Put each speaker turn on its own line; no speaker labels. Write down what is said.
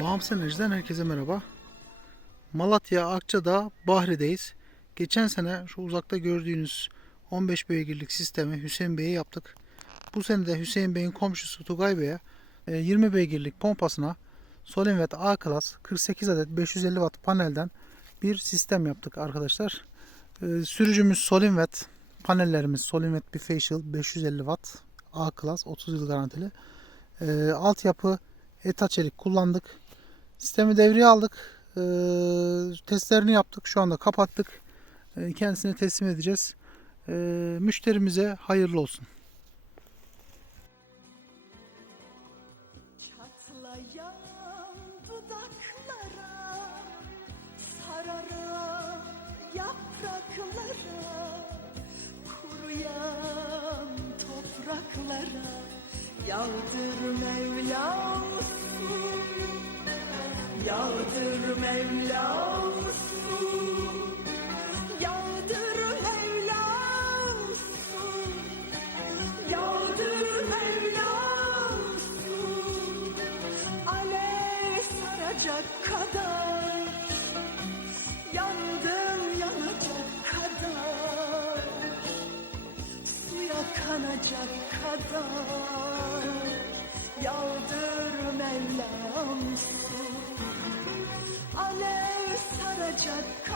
Bağımsız Enerji'den herkese merhaba. Malatya Akça'da Bahri'deyiz. Geçen sene şu uzakta gördüğünüz 15 beygirlik sistemi Hüseyin Bey'e yaptık. Bu sene de Hüseyin Bey'in komşusu Tugay Bey'e e, 20 beygirlik pompasına Solinvet A Class 48 adet 550 watt panelden bir sistem yaptık arkadaşlar. E, Sürücümüz Solinvet, panellerimiz Solinvet Bifacial 550 watt A Class 30 yıl garantili. E, altyapı ETA çelik kullandık. Sistemi devreye aldık. E, testlerini yaptık. Şu anda kapattık. E, kendisine teslim edeceğiz. E, müşterimize hayırlı olsun.
Yağdır Mevlam Yağdır Mevlam su Yağdır Mevlam su Yağdır Mevlam su Alev saracak kadar. Yandım yanacak kadar. Suya kanacak kadar. Yağdır Mevlam su Alev saracak